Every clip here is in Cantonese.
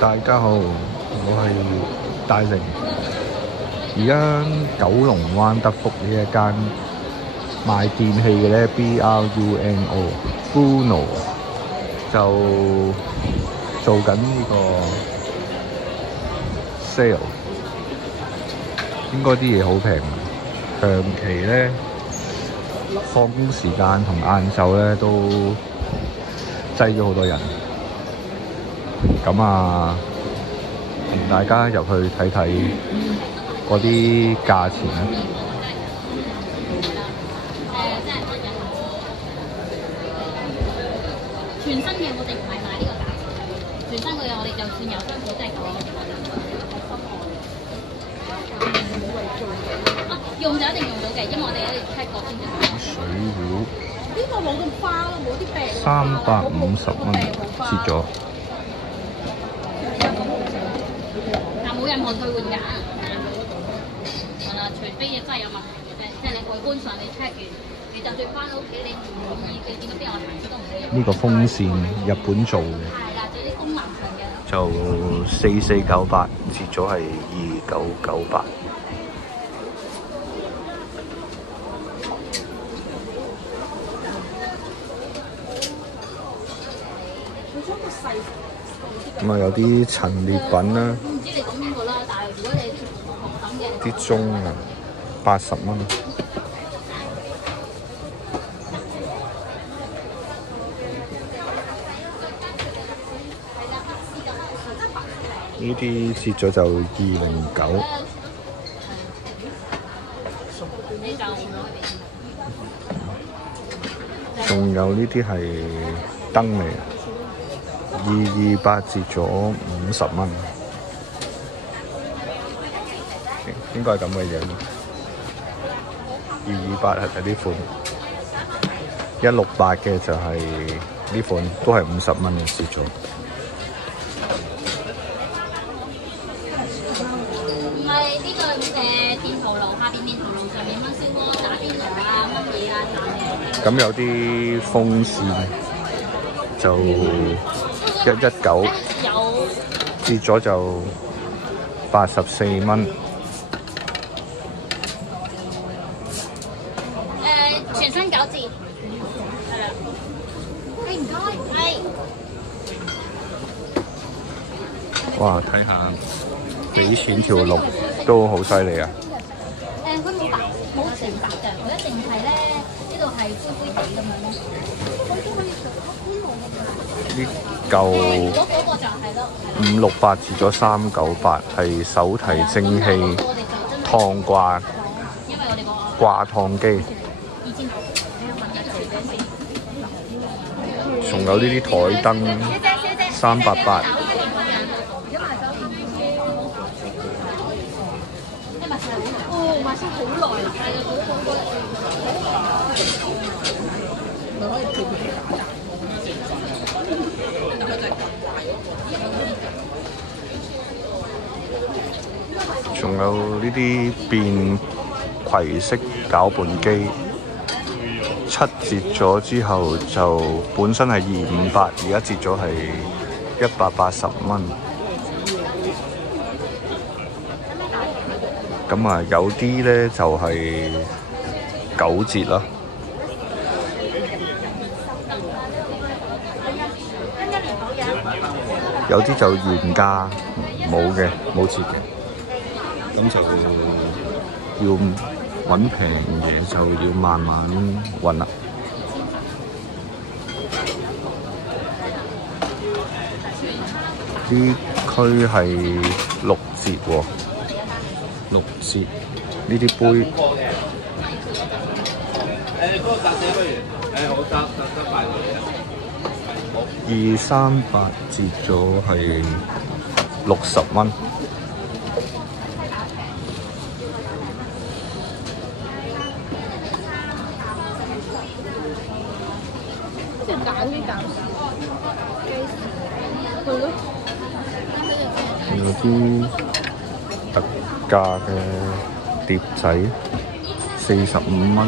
大家好，我係大成。而家九龍灣德福呢一間賣電器嘅咧 ，Bruno 就做緊呢個 sale， 應該啲嘢好平。長期咧放工時間同晏晝咧都擠咗好多人。咁啊，同大家入去睇睇嗰啲價錢咧。全新嘅我哋唔係買呢個價錢，全新嘅我哋就算有香港真係夠。用就一定用到嘅，因為我哋一定 check 過先至。水壺呢個冇咁花咯，冇啲病。350蚊折咗。但冇任何退換㗎。係啦，除非真係有問題嘅啫，即係你外觀上你 check 完，你就算翻到屋企你唔滿意嘅，見到邊有瑕疵都唔會。呢個風扇日本做嘅。係啦，做啲功能上嘅。就4498，折咗係2998。咁啊，有啲陳列品啦，唔知你講邊個啦，但係如果你同等嘅啲鐘啊，80蚊。呢啲折咗就209。仲有呢啲係燈嚟，228折咗50蚊，應該係咁嘅樣。228係呢款，168嘅就係呢款，都係50蚊嘅折咗。唔係呢個電陶爐下邊電陶爐上面燜燒鍋打邊爐啊燜嘢啊炸嘢。咁有啲風扇就119，折咗就84蚊。全新9折。係啦。唔該。係。哇！睇下俾錢條龍都好犀利啊！佢冇白，冇成白嘅，佢一定係咧呢度係灰灰地咁樣咯。呢嚿嗰個就係咯。 568折咗398，係手提蒸氣燙掛掛燙機。仲有呢啲台燈388。賣咗好耐啦，係啊，咪可以貼住打雜。仲有呢啲變葵式攪拌機，7折咗之後就本身係258，而家折咗係180蚊。咁啊，有啲咧就係9折啦，有啲就原價冇嘅，冇折嘅。咁就要揾平嘢，就要慢慢揾啦。呢區係6折喎。6折呢啲杯，238折咗係60蚊。即係揀啲揀係咯。有啲特價嘅碟仔45蚊，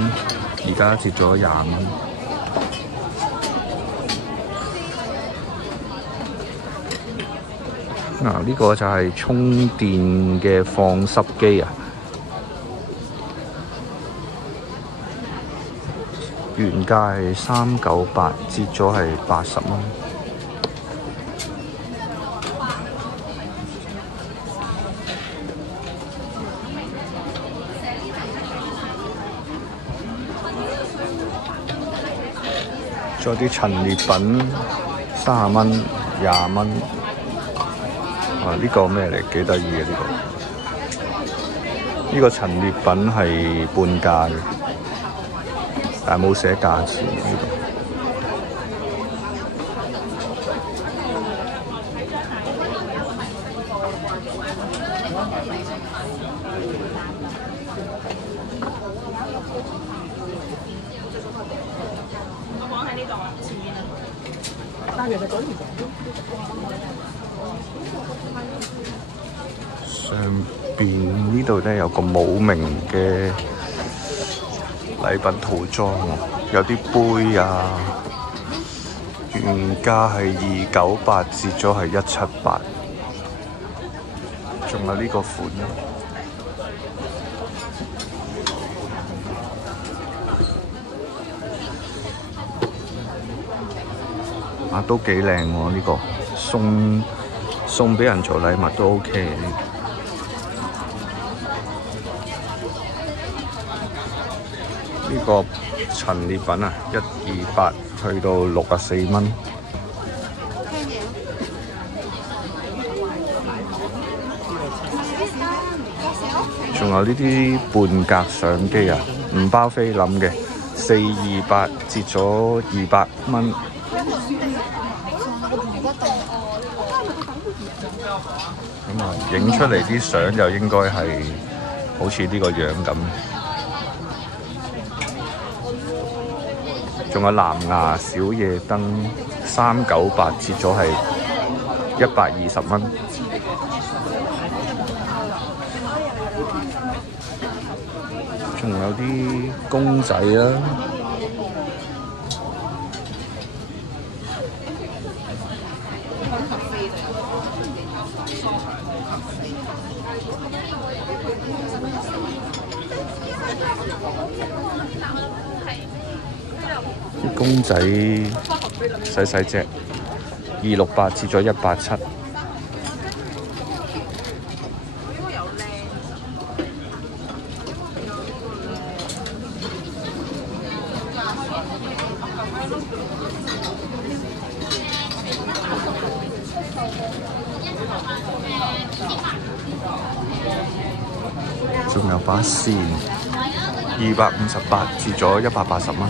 而家折咗20蚊。呢個就係充電嘅放濕機啊！原價係398，折咗係80蚊。仲有啲陳列品，30蚊、20蚊。呢個咩嚟？幾得意嘅呢個？呢個陳列品係半價嘅，但係冇寫價錢呢度。上邊呢度咧有個冇名嘅禮品套裝喎，有啲杯啊，原價係298，折咗係178，仲有呢個款啊，都幾靚喎呢個，送俾人做禮物都 OK 嘅。呢個陳列品啊，128去到64蚊。仲有呢啲半格相機啊，唔包菲林嘅，428折咗200蚊。咁啊，影出嚟啲相就應該係好似呢個樣咁。仲有藍牙小夜燈398，折咗係120蚊。仲有啲公仔啊！啲公仔細細隻，268折咗180。仲有把扇，258折咗180蚊。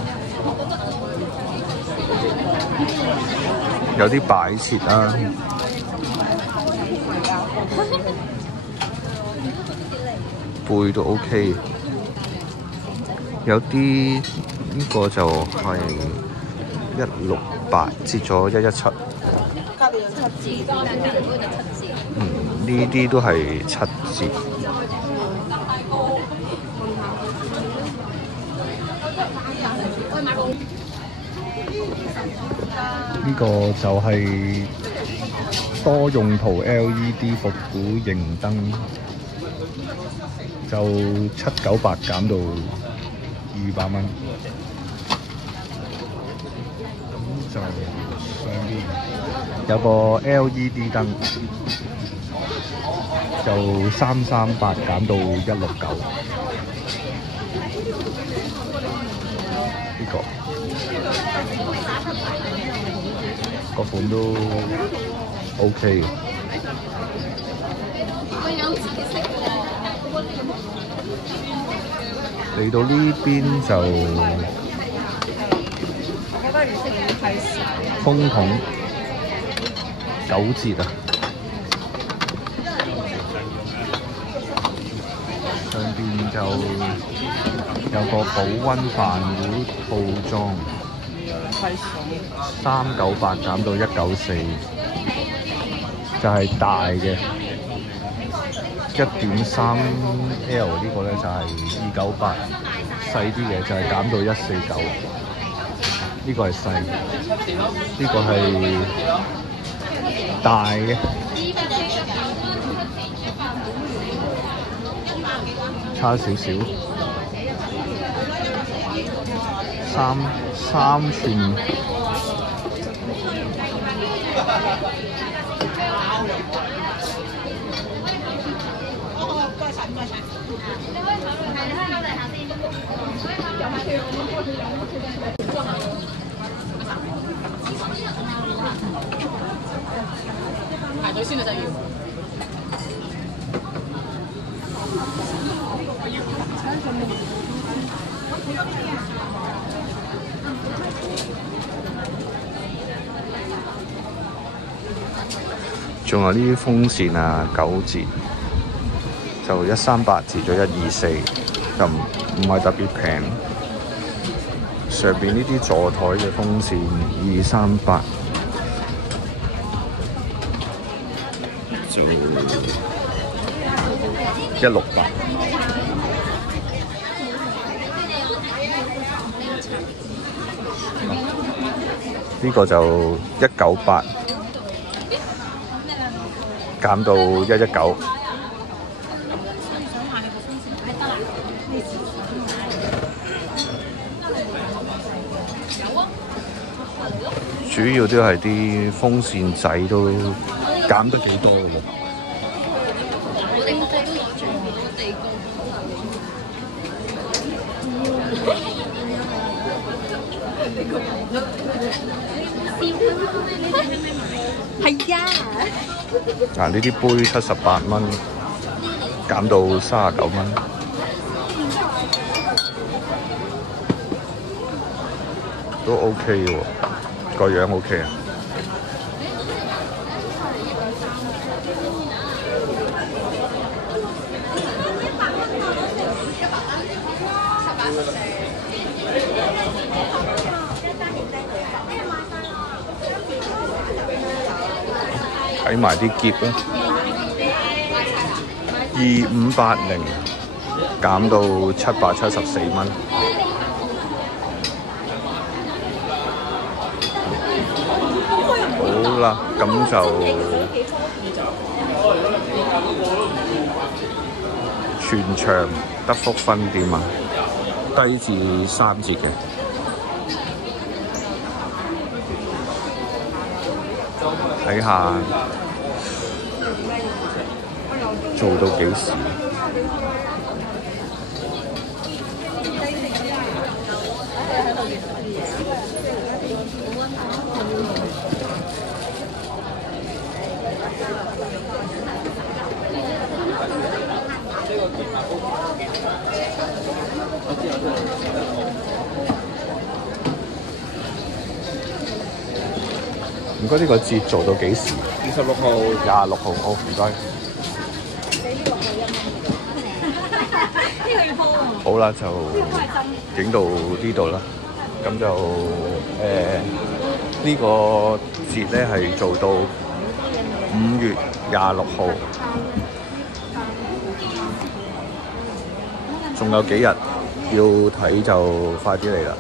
有啲擺設啊，背都 OK。有啲呢個就係168折咗117。呢啲都係7折。呢個就係多用途 LED 復古型燈，就798減到200蚊。咁就上邊有個 LED 燈，就338減到169。呢個款都 OK 嘅。嚟到呢邊就風筒9折啊！上邊就有個保溫飯壺套裝，398減到194，就係大嘅1.3L 呢個咧就係298，細啲嘅就係減到149。呢個係細，呢個係大嘅差少少，三寸。排隊先啊，就要。仲有呢啲風扇啊，9折，就138折咗124，就唔係特別平。上邊呢啲座台嘅風扇238，就168。呢個就198。減到119，主要都係啲風扇仔都減得幾多嘅喎。我哋都有住我哋個係啊！嗱，呢啲杯78蚊，減到39蚊。都 OK 嘅喎，個樣 OK 啊。睇埋啲夾啦，2580減到774蚊。好啦，咁就全場德福分店啊，低至3折嘅。睇下做到幾時？唔該，呢個節做到幾時？26號、26號，好，唔該。好啦，就影到呢度啦。咁就呢個節咧係做到5月26號，仲有幾日要睇就快啲嚟啦。